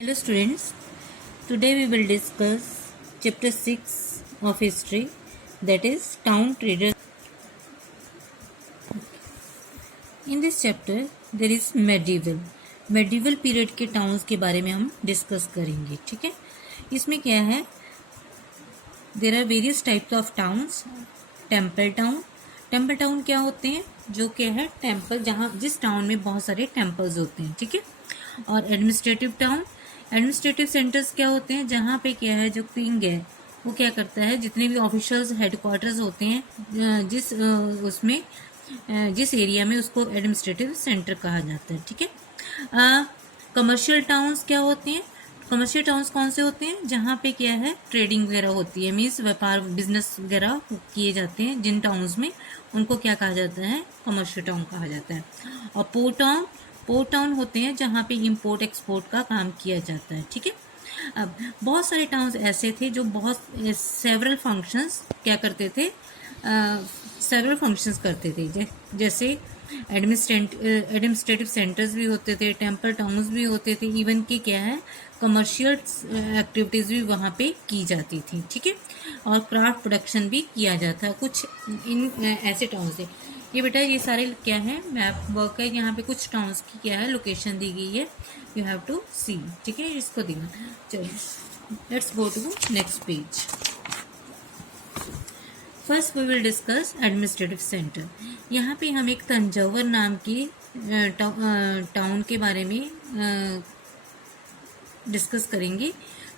Hello students, today we will discuss chapter 6 of history, that is town traders. In this chapter there is medieval period के towns के बारे में हम discuss करेंगे. ठीक है, इसमें क्या है, there are various types of towns. Temple town क्या होते हैं, जो क्या है टेम्पल, जहाँ जिस टाउन में बहुत सारे टेम्पल्स होते हैं. ठीक है, और एडमिनिस्ट्रेटिव सेंटर्स क्या होते हैं, जहाँ पे क्या है जो किंग है वो क्या करता है, जितने भी ऑफिशियल्स हेडक्वार्टर्स होते हैं जिस एरिया में, उसको एडमिनिस्ट्रेटिव सेंटर कहा जाता है. ठीक है, कमर्शियल टाउन्स क्या होते हैं, कमर्शियल टाउन्स कौन से होते हैं, जहाँ पे क्या है ट्रेडिंग वगैरह होती है, मीन्स व्यापार बिजनेस वगैरह किए जाते हैं जिन टाउन्स में, उनको क्या कहा जाता है, कमर्शियल टाउन कहा जाता है. और पोर्ट टाउन होते हैं जहाँ पे इंपोर्ट एक्सपोर्ट का काम किया जाता है. ठीक है, अब बहुत सारे टाउन्स ऐसे थे जो बहुत सेवरल फंक्शंस क्या करते थे, सेवरल फंक्शंस करते थे, जैसे एडमिनिस्ट्रेटिव सेंटर्स भी होते थे, टेम्पल टाउन्स भी होते थे, इवन कि क्या है कमर्शियल एक्टिविटीज़ भी वहाँ पे की जाती थी. ठीक है, और क्राफ्ट प्रोडक्शन भी किया जाता, कुछ इन ऐसे टाउन्स थे. ये बेटा ये सारे क्या है मैप वर्क है, यहाँ पे कुछ टाउन्स की क्या है लोकेशन दी गई है, यू हैव टू सी. ठीक है, इसको देना. चलिए let's go to next page. First we will discuss administrative centre. यहाँ पे हम एक तंजौर नाम की टाउन के बारे में डिस्कस करेंगे,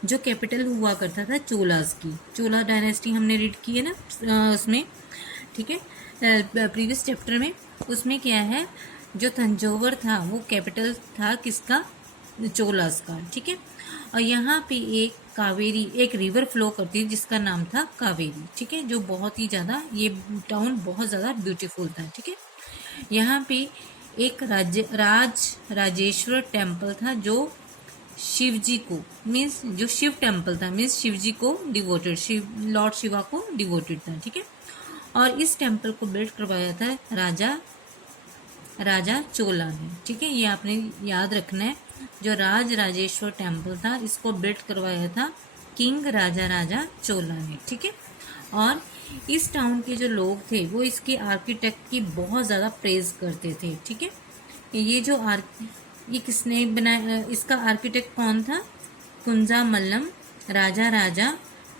जो कैपिटल हुआ करता था चोलास की. चोला डायनेस्टी हमने रीड की है ना उसमें. ठीक है, प्रीवियस चैप्टर में. उसमें क्या है, जो तंजौर था वो कैपिटल था किसका, चोलास का. ठीक है, और यहाँ पे एक रिवर फ्लो करती है जिसका नाम था कावेरी. ठीक है, जो बहुत ही ज़्यादा, ये टाउन बहुत ज़्यादा ब्यूटीफुल था. ठीक है, यहाँ पे एक राजेश्वर टेम्पल था, जो शिव जी को, मीन्स जो शिव टेम्पल था, मीन्स शिव जी को डिवोटेड, लॉर्ड शिवा को डिवोटेड था. ठीक है, और इस टेम्पल को बिल्ड करवाया था राजा चोला ने. ठीक है, ये आपने याद रखना है, जो राजेश्वर टेम्पल था इसको बिल्ड करवाया था किंग राजा चोला ने. ठीक है, और इस टाउन के जो लोग थे वो इसके आर्किटेक्ट की बहुत ज़्यादा प्रेज करते थे. ठीक है, ये किसने बनाया, इसका आर्किटेक्ट कौन था, कुंजा मल्लम राजा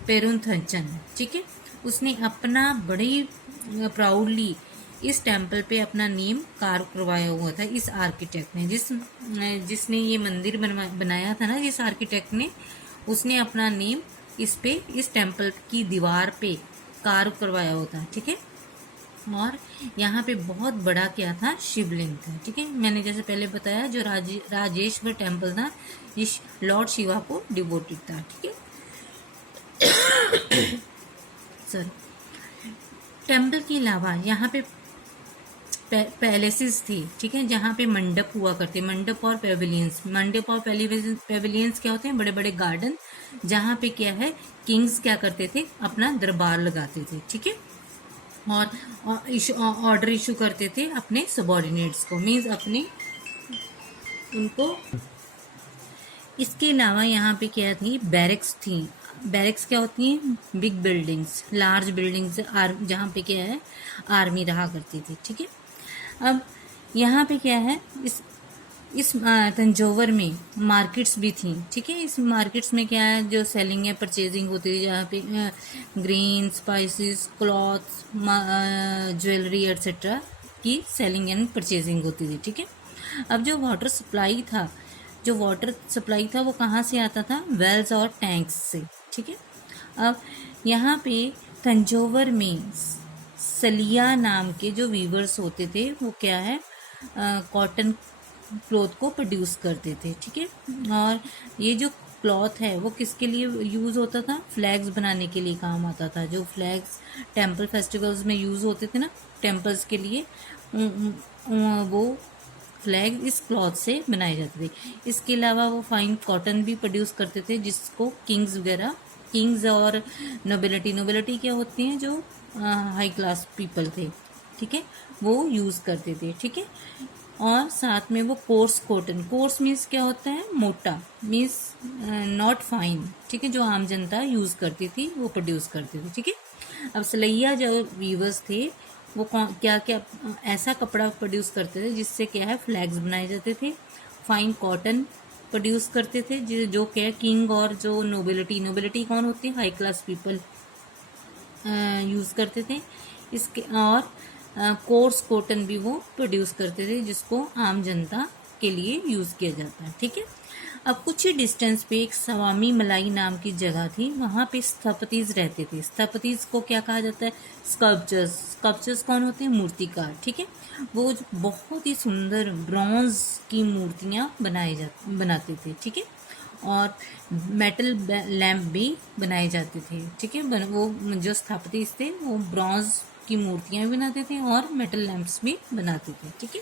पेरुंथचन. ठीक है, उसने अपना बड़ी प्राउडली इस टेम्पल पे अपना नेम कार्व करवाया हुआ था इस आर्किटेक्ट ने, जिसने ये मंदिर बनाया था ना, जिस आर्किटेक्ट ने, उसने अपना नेम इस टेम्पल की दीवार पे कार्व करवाया हुआ था. ठीक है, और यहाँ पे बहुत बड़ा क्या था, शिवलिंग था. ठीक है, मैंने जैसे पहले बताया, जो राजेश्वर टेम्पल था ये लॉर्ड शिवा को डिवोटेड था. ठीक है, सर टेम्पल के अलावा यहाँ पे पैलेसेस थी. ठीक है, जहाँ पे मंडप हुआ करते, मंडप और पेविलियंस क्या होते हैं, बड़े बड़े गार्डन, जहाँ पे क्या है किंग्स क्या करते थे, अपना दरबार लगाते थे. ठीक है, और ऑर्डर इशू करते थे अपने सबॉर्डिनेट्स को, मीन्स अपने उनको. इसके अलावा यहाँ पे क्या थी, बैरक्स थी. बैरक्स क्या होती हैं, बिग बिल्डिंग्स, लार्ज बिल्डिंग्स, जहाँ पे क्या है आर्मी रहा करती थी. ठीक है, अब यहाँ पे क्या है, इस तंजौर में मार्केट्स भी थी. ठीक है, इस मार्केट्स में क्या है, जो सेलिंग है परचेजिंग होती थी, जहाँ पे grain, spices, clothes, jewellery etcetera की सेलिंग एंड परचेजिंग होती थी. ठीक है, अब जो वाटर सप्लाई था वो कहाँ से आता था, वेल्स और टैंक्स से. ठीक है, अब यहाँ पे तंजौर में सलिया नाम के जो वीवर्स होते थे वो क्या है, कॉटन क्लॉथ को प्रोड्यूस करते थे. ठीक है, और ये जो क्लॉथ है वो किसके लिए यूज़ होता था, फ्लैग्स बनाने के लिए काम आता था. जो फ्लैग्स टेम्पल फेस्टिवल्स में यूज़ होते थे ना, टेम्पल्स के लिए, वो फ्लैग इस क्लॉथ से बनाए जाते थे. इसके अलावा वो फाइन कॉटन भी प्रोड्यूस करते थे, जिसको किंग्स और नोबिलिटी क्या होती हैं, जो हाई क्लास पीपल थे. ठीक है, वो यूज़ करते थे. ठीक है, और साथ में वो कोर्स कॉटन, कोर्स मीन्स क्या होता है, मोटा, मीन्स नॉट फाइन, ठीक है, जो आम जनता यूज़ करती थी वो प्रोड्यूस करती थी, ठीक है। अब सलैया जो वीवर्स थे वो क्या क्या ऐसा कपड़ा प्रोड्यूस करते थे जिससे क्या है फ्लैग्स बनाए जाते थे, फाइन कॉटन प्रोड्यूस करते थे, जो क्या किंग और जो नोबिलिटी कौन होती है, हाई क्लास पीपल यूज़ करते थे इसके, और कोर्स कॉटन भी वो प्रोड्यूस करते थे जिसको आम जनता के लिए यूज़ किया जाता है, ठीक है। अब कुछ ही डिस्टेंस पे एक सवामी मलाई नाम की जगह थी, वहाँ पे स्थपतिज रहते थे। स्थपतिज को क्या कहा जाता है, स्कल्पचर्स। स्कल्पचर्स कौन होते हैं, मूर्तिकार, ठीक है। वो बहुत ही सुंदर ब्रॉन्ज की मूर्तियाँ बनाते थे, ठीक है, और मेटल लैम्प भी बनाए जाते थे, ठीक है। वो जो स्थपति थे वो ब्रॉन्ज की मूर्तियां भी बनाते थे और मेटल लैम्प्स भी बनाते थे, ठीक है।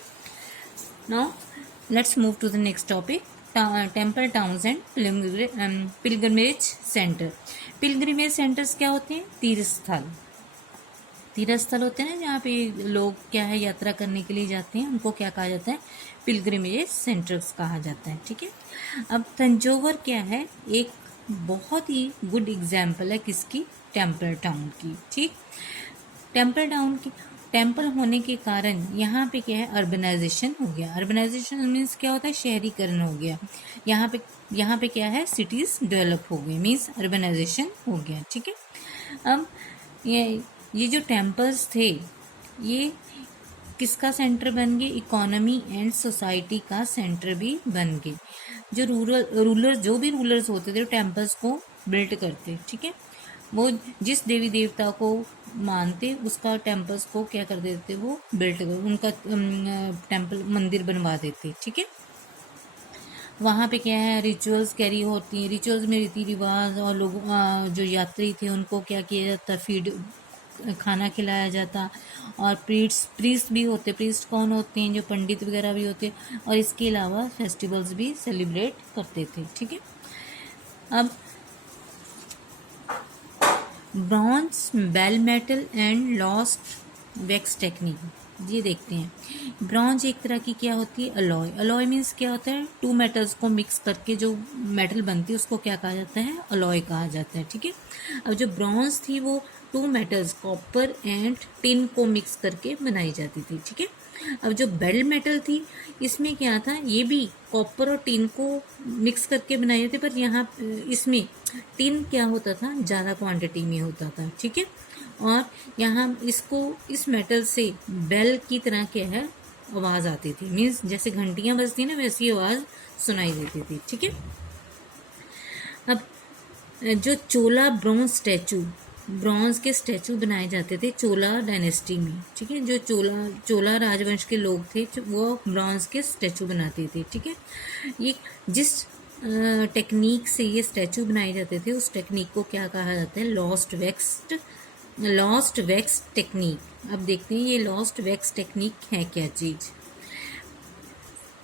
Now let's move to the next topic, temple towns and pilgrimage centre. Pilgrimage centres क्या होते हैं, तीर्थ स्थल होते हैं ना, जहाँ पे लोग क्या है यात्रा करने के लिए जाते हैं, उनको क्या कहा जाता है, पिलग्रिमेज सेंटर्स कहा जाता है, ठीक है। अब तंजौर क्या है, एक बहुत ही गुड एग्जाम्पल है किसकी, टेम्पल टाउन की, ठीक। टेम्पल होने के कारण यहाँ पे क्या है, अर्बनाइजेशन हो गया। अर्बनाइजेशन मीन्स क्या होता है, शहरीकरण हो गया। यहाँ पे क्या है, सिटीज डेवलप हो गई, मीन्स अर्बनाइजेशन हो गया, ठीक है। अब ये जो टेम्पल्स थे ये किसका सेंटर बन गए, इकोनॉमी एंड सोसाइटी का सेंटर भी बन गए। जो रूलर्स होते थे टेम्पल्स को बिल्ड करते, ठीक है, वो जिस देवी देवता को मानते उसका टेम्पल्स को क्या कर देते, वो बिल्ड कर, उनका टेम्पल मंदिर बनवा देते, ठीक है। वहाँ पे क्या है, रिचुअल्स कैरी होती हैं, रिचुअल्स में रीति रिवाज, और लोग जो यात्री थे उनको क्या किया जाता, फीड खाना खिलाया जाता, और प्रीस्ट भी होते, प्रीस्ट कौन होते हैं, जो पंडित वगैरह भी होते, और इसके अलावा फेस्टिवल्स भी सेलिब्रेट करते थे, ठीक है। अब bronze, bell metal and lost wax technique, ये देखते हैं। ब्रॉन्ज एक तरह की क्या होती है, अलॉय। अलॉय मीन्स क्या होता है, टू मेटल्स को मिक्स करके जो मेटल बनती है उसको क्या कहा जाता है, अलॉय कहा जाता है, ठीक है। अब जो ब्रॉन्ज थी वो two metals copper and tin को मिक्स करके बनाई जाती थी, ठीक है। अब जो बेल मेटल थी इसमें क्या था, ये भी कॉपर और टिन को मिक्स करके बनाए जाते, पर यहाँ इसमें टिन क्या होता था, ज़्यादा क्वांटिटी में होता था, ठीक है। और यहाँ इसको इस मेटल से बेल की तरह क्या है आवाज़ आती थी, मीन्स जैसे घंटियाँ बजती ना वैसी आवाज़ सुनाई देती थी, ठीक है। अब जो चोला ब्रॉन्ज के स्टैचू बनाए जाते थे चोला डायनेस्टी में, ठीक है। जो चोला राजवंश के लोग थे वो ब्रॉन्ज के स्टैचू बनाते थे, ठीक है। ये जिस टेक्निक से ये स्टैचू बनाए जाते थे उस टेक्निक को क्या कहा जाता है, लॉस्ट वैक्स टेक्निक। अब देखते हैं ये लॉस्ट वैक्स टेक्निक है क्या चीज़।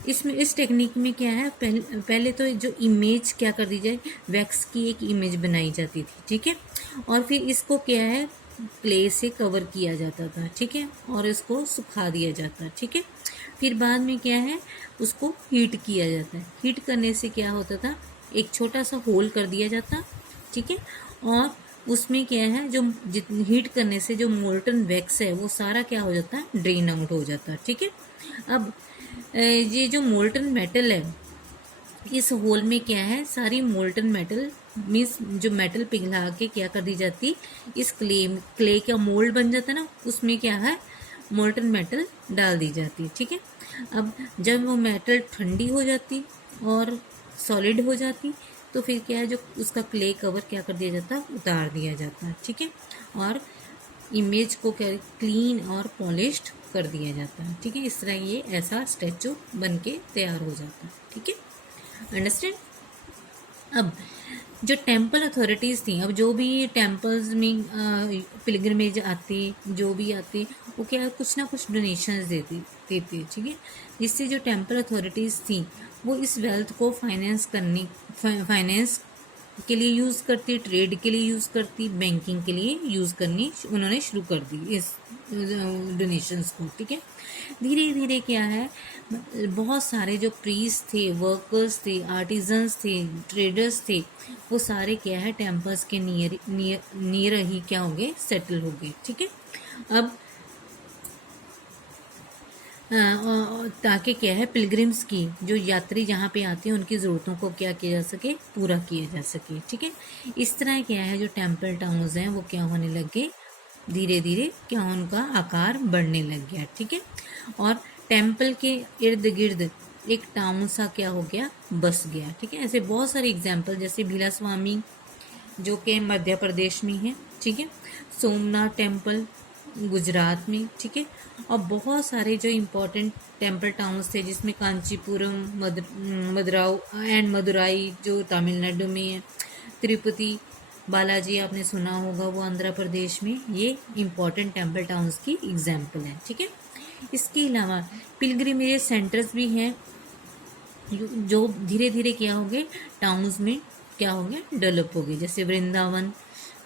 इस टेक्निक में क्या है, पहले तो जो इमेज क्या कर दी जाए, वैक्स की एक इमेज बनाई जाती थी, ठीक है, और फिर इसको क्या है क्ले से कवर किया जाता था, ठीक है, और इसको सुखा दिया जाता, ठीक है। फिर बाद में क्या है, उसको हीट किया जाता है। हीट करने से क्या होता था, एक छोटा सा होल कर दिया जाता, ठीक है, और उसमें क्या है, जो हीट करने से जो मोल्टन वैक्स है वो सारा क्या हो जाता है, ड्रेन आउट हो जाता है, ठीक है। अब ये जो मोल्टन मेटल है इस होल में क्या है, सारी मोल्टन मेटल मीन्स जो मेटल पिघला के क्या कर दी जाती, इस क्ले का मोल्ड बन जाता है ना, उसमें क्या है मोल्टन मेटल डाल दी जाती, ठीक है। अब जब वो मेटल ठंडी हो जाती और सॉलिड हो जाती तो फिर क्या है, जो उसका क्ले कवर क्या कर दिया जाता, उतार दिया जाता, ठीक है, और इमेज को क्या क्लीन और पॉलिश्ड कर दिया जाता है, ठीक है। इस तरह ये ऐसा स्टैचू बन के तैयार हो जाता है, ठीक है, अंडरस्टैंड। अब जो टेम्पल अथॉरिटीज़ थी, अब जो भी टेम्पल्स में पिलग्रिमेज आते, जो भी आते वो क्या कुछ ना कुछ डोनेशंस देते, ठीक है, जिससे जो टेम्पल अथॉरिटीज़ थी वो इस वेल्थ को फाइनेंस के लिए यूज़ करती, ट्रेड के लिए यूज़ करती, बैंकिंग के लिए यूज़ करनी उन्होंने शुरू कर दी इस डोनेशंस को, ठीक है। धीरे धीरे क्या है, बहुत सारे जो प्रीस्ट थे, वर्कर्स थे, आर्टिजन्स थे, ट्रेडर्स थे, वो सारे क्या है टेम्पल्स के नियर ही क्या हो गए, सेटल हो गए, ठीक है। अब ताकि क्या है पिलग्रिम्स की जो यात्री जहाँ पे आते हैं उनकी ज़रूरतों को क्या किया जा सके, पूरा किया जा सके, ठीक है। इस तरह क्या है जो टेम्पल टाउन्स हैं वो क्या होने लग गए, धीरे धीरे क्या उनका आकार बढ़ने लग गया, ठीक है। और टेम्पल के इर्द गिर्द एक टाउन सा क्या हो गया, बस गया, ठीक है। ऐसे बहुत सारे एग्जाम्पल, जैसे भीला स्वामी जो कि मध्य प्रदेश में है, ठीक है, सोमनाथ टेम्पल गुजरात में, ठीक है। और बहुत सारे जो इम्पोर्टेंट टेम्पल टाउन्स थे जिसमें कांचीपुरम, मदुराई एंड मदुराई जो तमिलनाडु में है, तिरुपति बालाजी आपने सुना होगा वो आंध्र प्रदेश में, ये इम्पोर्टेंट टेम्पल टाउन्स की एग्जाम्पल है, ठीक है। इसके अलावा पिलग्रिमेज सेंटर्स भी हैं जो धीरे धीरे क्या हो गए, टाउन्स में क्या हो गया, डेवलप हो गए, जैसे वृंदावन,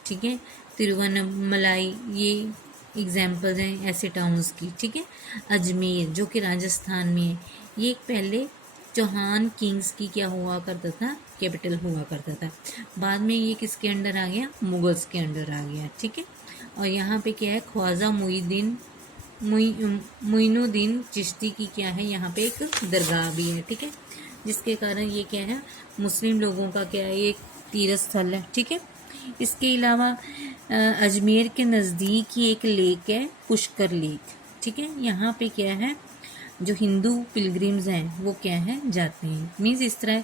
ठीक है, तिरुवन्नमलाई, ये एग्जाम्पल्स हैं ऐसे टाउन्स की, ठीक है। अजमेर जो कि राजस्थान में है, ये पहले चौहान किंग्स की क्या हुआ करता था, कैपिटल हुआ करता था। बाद में ये किसके अंडर आ गया, मुगल्स के अंडर आ गया, ठीक है। और यहाँ पे क्या है, ख्वाजा मुइनुद्दीन चिश्ती की क्या है, यहाँ पे एक दरगाह भी है, ठीक है, जिसके कारण ये क्या है, मुस्लिम लोगों का क्या है, एक तीर्थ स्थल है, ठीक है। इसके अलावा अजमेर के नज़दीक ही एक लेक है, पुष्कर लेक, ठीक है। यहाँ पे क्या है, जो हिंदू पिलग्रिम्स हैं वो क्या है, जाते हैं। मीन्स इस तरह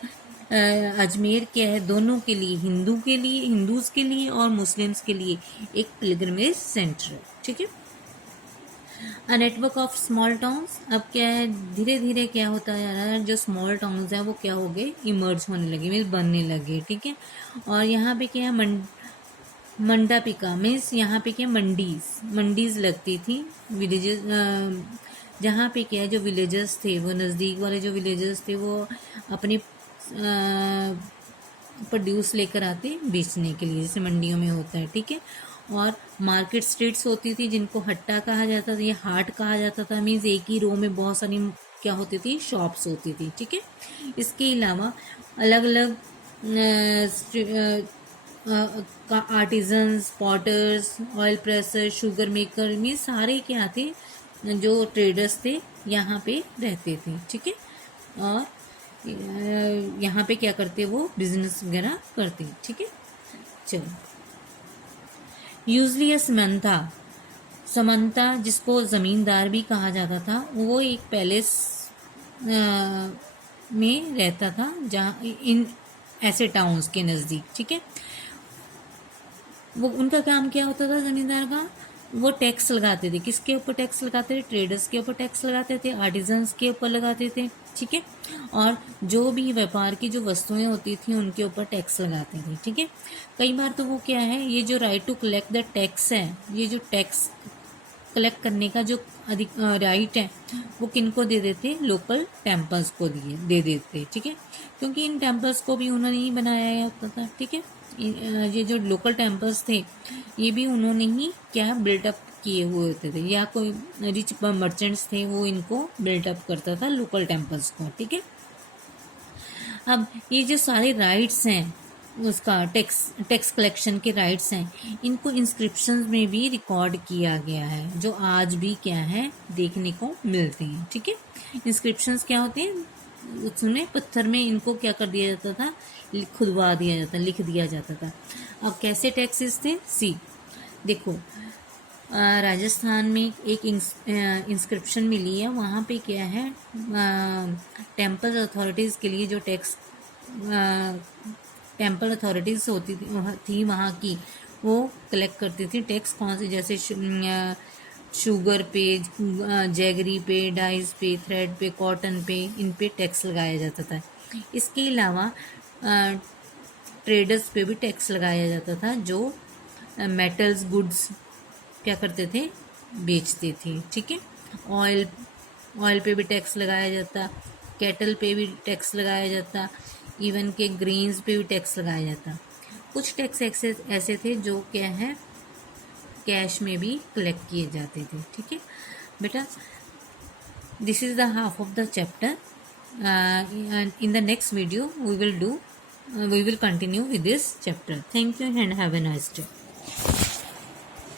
अजमेर क्या है, दोनों के लिए, हिंदूज के लिए और मुस्लिम्स के लिए एक पिलग्रिमेज सेंटर है, ठीक है। A network of small towns, अब क्या है, धीरे धीरे क्या होता जा रहा है, जो स्मॉल टाउन्स हैं वो क्या हो गए, इमर्ज होने लगे, मीन्स बनने लगे, ठीक है। और यहाँ पे क्या है, मंडापिका मीन्स यहाँ पे क्या, मंडीज लगती थी, विलेजेस, जहाँ पे क्या है, जो विलेजर्स थे वो नज़दीक वाले जो विलेजर्स थे वो अपने प्रोड्यूस लेकर आते बेचने के लिए, जैसे मंडियों में होता है, ठीक है। और मार्केट स्ट्रीट्स होती थी जिनको हट्टा कहा जाता था या हाट कहा जाता था, मीन्स एक ही रो में बहुत सारी क्या होती थी, शॉप्स होती थी, ठीक है। इसके अलावा अलग अलग का artisans, potters, oil presser, sugar maker, means सारे क्या थे, जो ट्रेडर्स थे यहाँ पे रहते थे, ठीक है। और यहाँ पे क्या करते, वो बिजनेस वगैरह करते, ठीक है। चलो, यूजली समंता जिसको जमींदार भी कहा जाता था, वो एक पैलेस में रहता था जहाँ इन ऐसे टाउन्स के नज़दीक, ठीक है। वो उनका काम क्या होता था जमींदार का, वो टैक्स लगाते थे, किसके ऊपर टैक्स लगाते थे, ट्रेडर्स के ऊपर टैक्स लगाते थे, आर्टिजन्स के ऊपर लगाते थे, ठीक है। और जो भी व्यापार की जो वस्तुएं होती थी उनके ऊपर टैक्स लगाते थे, ठीक है। कई बार तो वो क्या है, ये जो right to collect the tax है, ये जो टैक्स कलेक्ट करने का जो अधिक राइट है वो किनको दे देते, लोकल टेम्पल्स को दे देते, ठीक है, क्योंकि इन टेम्पल्स को भी उन्होंने ही बनाया होता था, ठीक है। ये जो लोकल टेम्पल्स थे ये भी उन्होंने ही क्या बिल्टअप किए हुए होते थे, या कोई रिच मर्चेंट्स थे वो इनको बिल्टअप करता था लोकल टेम्पल्स को, ठीक है। अब ये जो सारे राइट्स हैं उसका टैक्स कलेक्शन के राइट्स हैं, इनको इंस्क्रिप्शंस में भी रिकॉर्ड किया गया है, जो आज भी क्या है, देखने को मिलते हैं, ठीक है। इंस्क्रिप्शंस क्या होते हैं, उसमें पत्थर में इनको क्या कर दिया जाता था, खुदवा दिया जाता, लिख दिया जाता था। अब कैसे टैक्सेस थे, सी देखो, राजस्थान में एक इंस्क्रिप्शन मिली है, वहाँ पे क्या है, टेम्पल अथॉरिटीज़ के लिए जो टैक्स टेम्पल अथॉरिटीज़ होती थी वहाँ की, वो कलेक्ट करती थी टैक्स, कौन से, जैसे शुगर पे, जैगरी पे, डाइज पे, थ्रेड पे, कॉटन पे, इन पे टैक्स लगाया जाता था। इसके अलावा ट्रेडर्स पे भी टैक्स लगाया जाता था, जो मेटल्स गुड्स क्या करते थे, बेचते थे, ठीक है। ऑयल पे भी टैक्स लगाया जाता, कैटल पे भी टैक्स लगाया जाता, इवन के ग्रेन्स पे भी टैक्स लगाया जाता। कुछ टैक्स ऐसे थे जो क्या है कैश में भी कलेक्ट किए जाते थे। ठीक है बेटा, this is the half of the chapter. In the next video we will continue with this chapter. Thank you and have a nice day.